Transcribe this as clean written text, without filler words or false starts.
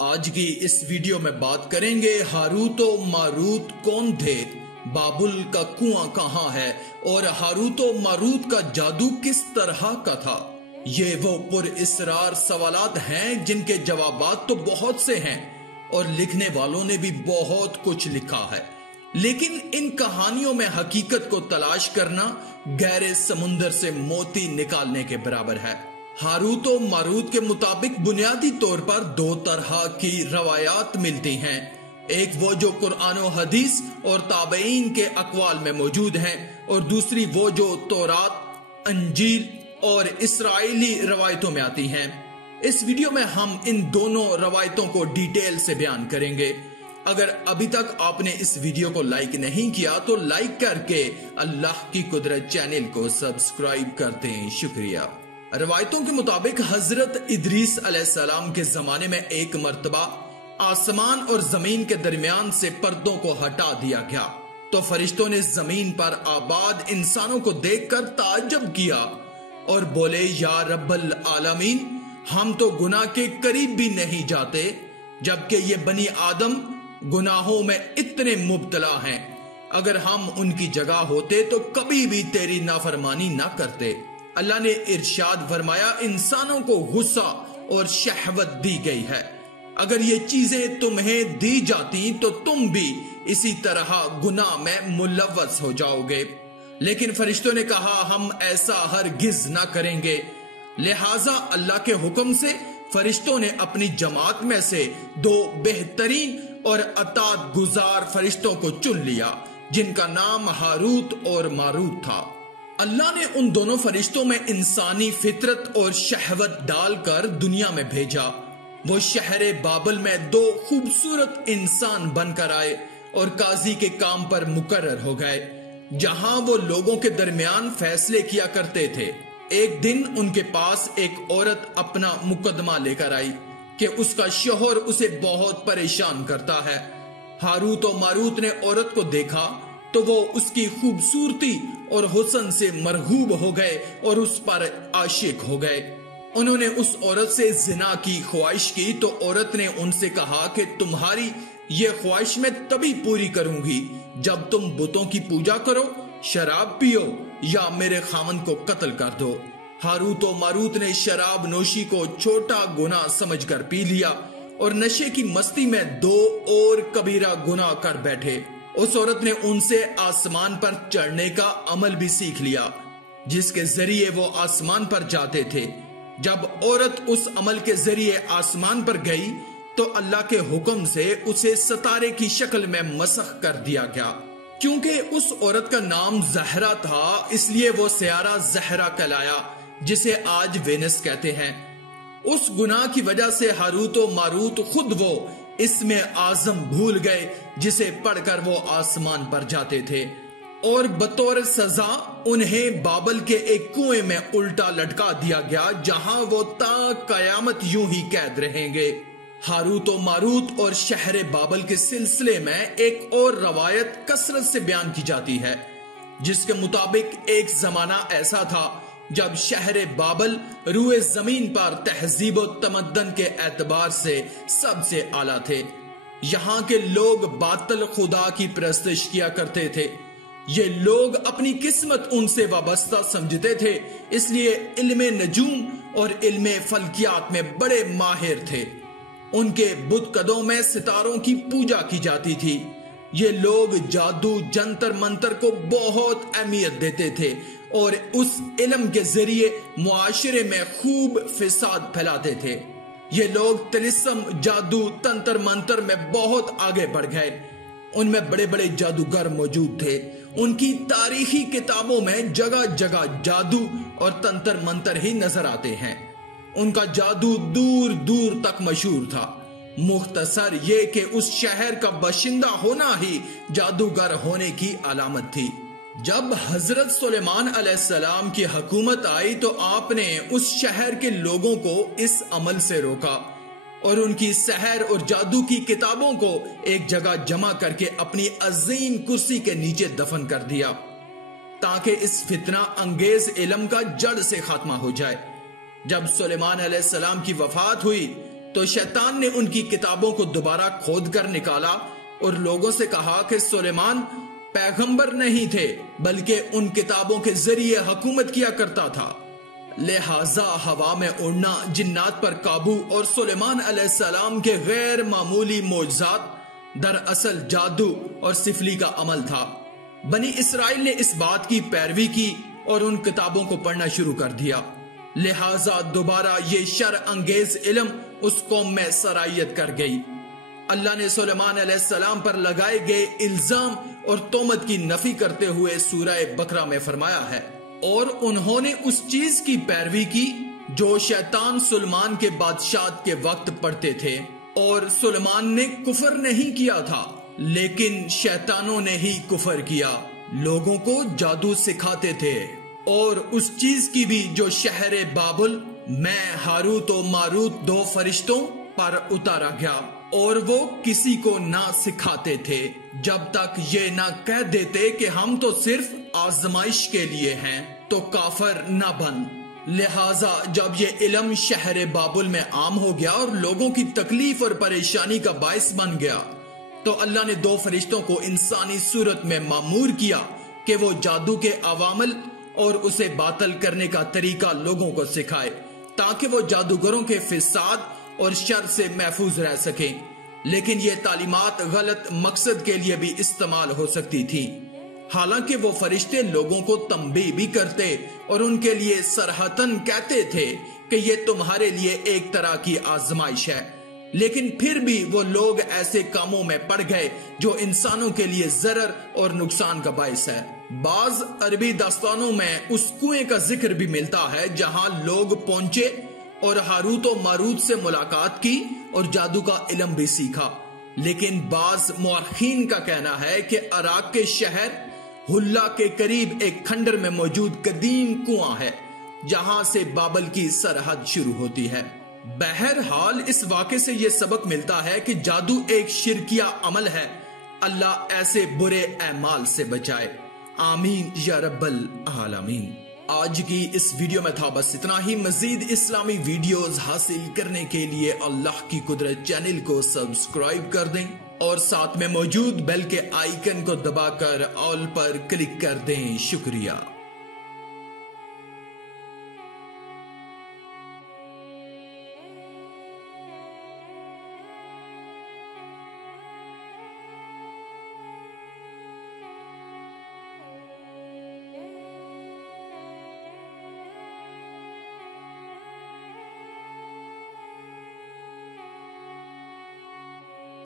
آج کی اس ویڈیو میں بات کریں گے ہاروت و ماروت کون تھے، بابل کا کنواں کہاں ہے اور ہاروت و ماروت کا جادو کس طرح کا تھا۔ یہ وہ پر اسرار سوالات ہیں جن کے جوابات تو بہت سے ہیں اور لکھنے والوں نے بھی بہت کچھ لکھا ہے، لیکن ان کہانیوں میں حقیقت کو تلاش کرنا گہرے سمندر سے موتی نکالنے کے برابر ہے۔ ہاروت و ماروت کے مطابق بنیادی طور پر دو طرح کی روایات ملتی ہیں، ایک وہ جو قرآن و حدیث اور تابعین کے اقوال میں موجود ہیں، اور دوسری وہ جو تورات، انجیل اور اسرائیلی روایتوں میں آتی ہیں۔ اس ویڈیو میں ہم ان دونوں روایتوں کو ڈیٹیل سے بیان کریں گے۔ اگر ابھی تک آپ نے اس ویڈیو کو لائک نہیں کیا تو لائک کر کے اللہ کی قدرت چینل کو سبسکرائب کر دیں، شکریہ۔ روایتوں کے مطابق حضرت ادریس علیہ السلام کے زمانے میں ایک مرتبہ آسمان اور زمین کے درمیان سے پردوں کو ہٹا دیا گیا تو فرشتوں نے زمین پر آباد انسانوں کو دیکھ کر تعجب کیا اور بولے، یا رب العالمین، ہم تو گناہ کے قریب بھی نہیں جاتے، جبکہ یہ بنی آدم گناہوں میں اتنے مبتلا ہیں۔ اگر ہم ان کی جگہ ہوتے تو کبھی بھی تیری نافرمانی نہ کرتے۔ اللہ نے ارشاد فرمایا، انسانوں کو غصہ اور شہوت دی گئی ہے، اگر یہ چیزیں تمہیں دی جاتی تو تم بھی اسی طرح گناہ میں ملوث ہو جاؤ گے، لیکن فرشتوں نے کہا ہم ایسا ہرگز نہ کریں گے۔ لہٰذا اللہ کے حکم سے فرشتوں نے اپنی جماعت میں سے دو بہترین اور اطاعت گزار فرشتوں کو چن لیا، جن کا نام ہاروت اور ماروت تھا۔ اللہ نے ان دونوں فرشتوں میں انسانی فطرت اور شہوت ڈال کر دنیا میں بھیجا۔ وہ شہر بابل میں دو خوبصورت انسان بن کر آئے اور قاضی کے کام پر مقرر ہو گئے، جہاں وہ لوگوں کے درمیان فیصلے کیا کرتے تھے۔ ایک دن ان کے پاس ایک عورت اپنا مقدمہ لے کر آئی کہ اس کا شوہر اسے بہت پریشان کرتا ہے۔ ہاروت و ماروت نے عورت کو دیکھا تو وہ اس کی خوبصورتی اور حسن سے مرغوب ہو گئے اور اس پر عاشق ہو گئے۔ انہوں نے اس عورت سے زنا کی خواہش کی تو عورت نے ان سے کہا کہ تمہاری یہ خواہش میں تبھی پوری کروں گی جب تم بتوں کی پوجا کرو، شراب پیو یا میرے خاوند کو قتل کر دو۔ ہاروت و ماروت نے شراب نوشی کو چھوٹا گناہ سمجھ کر پی لیا اور نشے کی مستی میں دو اور کبیرہ گناہ کر بیٹھے۔ اس عورت نے ان سے آسمان پر چڑھنے کا عمل بھی سیکھ لیا، جس کے ذریعے وہ آسمان پر جاتے تھے۔ جب عورت اس عمل کے ذریعے آسمان پر گئی تو اللہ کے حکم سے اسے ستارے کی شکل میں مسخ کر دیا گیا۔ کیونکہ اس عورت کا نام زہرا تھا، اس لیے وہ سیارہ زہرا کہلایا، جسے آج وینس کہتے ہیں۔ اس گناہ کی وجہ سے ہاروت و ماروت خود وہ اسم اعظم بھول گئے جسے پڑھ کر وہ آسمان پر جاتے تھے، اور بطور سزا انہیں بابل کے ایک کنویں میں الٹا لٹکا دیا گیا، جہاں وہ تا قیامت یوں ہی قید رہیں گے۔ ہاروت و ماروت اور شہر بابل کے سلسلے میں ایک اور روایت کثرت سے بیان کی جاتی ہے، جس کے مطابق ایک زمانہ ایسا تھا جب شہر بابل روئے زمین پر تہذیب و تمدن کے اعتبار سے سب سے اعلیٰ تھے۔ یہاں کے لوگ باطل خدا کی پرستش کیا کرتے تھے۔ یہ لوگ اپنی قسمت ان سے وابستہ سمجھتے تھے، اس لیے علم نجوم اور علم فلکیات میں بڑے ماہر تھے۔ ان کے بت قدوں میں ستاروں کی پوجا کی جاتی تھی۔ یہ لوگ جادو، جنتر منتر کو بہت اہمیت دیتے تھے اور اس علم کے ذریعے معاشرے میں خوب فساد پھیلاتے تھے۔ یہ لوگ طلسم، جادو، تنتر منتر میں بہت آگے بڑھ گئے۔ ان میں بڑے بڑے جادوگر موجود تھے۔ ان کی تاریخی کتابوں میں جگہ جگہ جادو اور تنتر منتر ہی نظر آتے ہیں۔ ان کا جادو دور دور تک مشہور تھا۔ مختصر یہ کہ اس شہر کا باشندہ ہونا ہی جادوگر ہونے کی علامت تھی۔ جب حضرت سلیمان علیہ السلام کی حکومت آئی تو آپ نے اس شہر کے لوگوں کو اس عمل سے روکا اور ان کی سحر اور جادو کی کتابوں کو ایک جگہ جمع کر کے اپنی عظیم کرسی کے نیچے دفن کر دیا، تاکہ اس فتنہ انگیز علم کا جڑ سے خاتمہ ہو جائے۔ جب سلیمان علیہ السلام کی وفات ہوئی تو شیطان نے ان کی کتابوں کو دوبارہ کھود کر نکالا اور لوگوں سے کہا کہ سلیمان پیغمبر نہیں تھے بلکہ ان کتابوں کے ذریعے حکومت کیا کرتا تھا، لہذا ہوا میں اڑنا، جنات پر قابو اور سلیمان علیہ السلام کے غیر معمولی معجزات دراصل جادو اور سفلی کا عمل تھا۔ بنی اسرائیل نے اس بات کی پیروی کی اور ان کتابوں کو پڑھنا شروع کر دیا، لہذا دوبارہ یہ شر انگیز علم اس قوم میں سرایت کر گئی۔ اللہ نے سلیمان علیہ السلام پر لگائے گئے الزام اور تہمت کی نفی کرتے ہوئے سورہ بقرہ میں فرمایا ہے، اور انہوں نے اس چیز کی پیروی کی جو شیطان سلیمان کے بادشاہت کے وقت پڑھتے تھے، اور سلیمان نے کفر نہیں کیا تھا لیکن شیطانوں نے ہی کفر کیا، لوگوں کو جادو سکھاتے تھے، اور اس چیز کی بھی جو شہر بابل میں ہاروت و ماروت 2 فرشتوں پر اتارا گیا، اور وہ کسی کو نہ سکھاتے تھے جب تک یہ نہ کہہ دیتے کہ ہم تو صرف آزمائش کے لیے ہیں، تو کافر نہ بن۔ لہٰذا جب یہ علم شہر بابل میں عام ہو گیا اور لوگوں کی تکلیف اور پریشانی کا باعث بن گیا، تو اللہ نے 2 فرشتوں کو انسانی صورت میں مامور کیا کہ وہ جادو کے عوامل اور اسے باطل کرنے کا طریقہ لوگوں کو سکھائے تاکہ وہ جادوگروں کے فساد اور شر سے محفوظ رہ سکیں، لیکن یہ تعلیمات غلط مقصد کے لیے بھی استعمال ہو سکتی تھی۔ حالانکہ وہ فرشتے لوگوں کو تنبیہ بھی کرتے اور ان کے لیے صراحتاً کہتے تھے کہ یہ تمہارے لیے ایک طرح کی آزمائش ہے، لیکن پھر بھی وہ لوگ ایسے کاموں میں پڑ گئے جو انسانوں کے لیے ضرر اور نقصان کا باعث ہے۔ بعض عربی داستانوں میں اس کنویں کا ذکر بھی ملتا ہے جہاں لوگ پہنچے اور ہاروت و ماروت سے ملاقات کی اور جادو کا علم بھی سیکھا، لیکن بعض مورخین کا کہنا ہے کہ عراق کے شہر حلا کے قریب ایک کھنڈر میں موجود قدیم کنواں ہے جہاں سے بابل کی سرحد شروع ہوتی ہے۔ بہرحال اس واقعے سے یہ سبق ملتا ہے کہ جادو ایک شرکیہ عمل ہے، اللہ ایسے برے اعمال سے بچائے، آمین یا رب العالمین۔ آج کی اس ویڈیو میں تھا بس اتنا ہی۔ مزید اسلامی ویڈیوز حاصل کرنے کے لیے اللہ کی قدرت چینل کو سبسکرائب کر دیں اور ساتھ میں موجود بیل کے آئیکن کو دبا کر آل پر کلک کر دیں۔ شکریہ۔